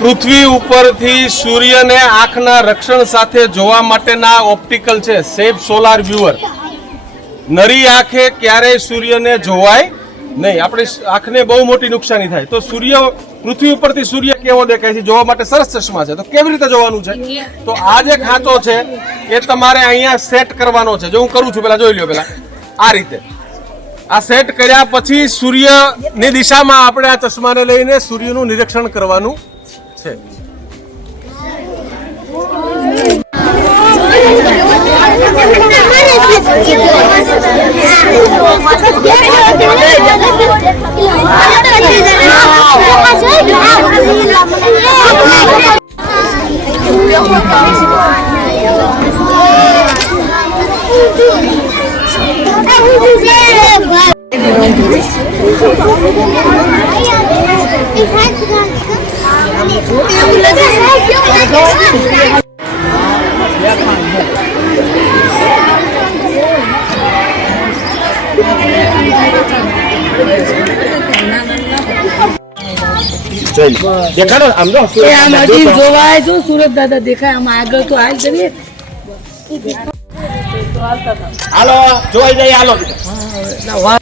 પૃથ્વી ઉપરથી સૂર્યને આંખના રક્ષણ સાથે જોવા માટેના ઓપ્ટિકલ છે સેફ સોલાર વ્યુઅર. નરી આંખે ક્યારેય સૂર્યને જોવાય નહીં, આપણે આંખને બહુ મોટી નુકસાની થાય. તો સૂર્ય પૃથ્વી ઉપરથી સૂર્ય કેવો દેખાય છે જોવા માટે સરસ ચશ્મા છે. તો કેવી રીતે જોવાનું છે? તો આ જે ખાંચો છે એ તમારે અહીંયા સેટ કરવાનો છે. જો હું કરું છું, પેલા જોઈ લ્યો. પેલા આ રીતે આ સેટ કર્યા પછી સૂર્યની દિશામાં આપણે આ ચશ્માને લઈને સૂર્યનું નિરીક્ષણ કરવાનું છે. દેખાડો આમ જો જોવાય તો સુરત દાદા દેખાય આમ આગળ તો હાલ કરીએ. હાલો જોઈ જાય. હાલો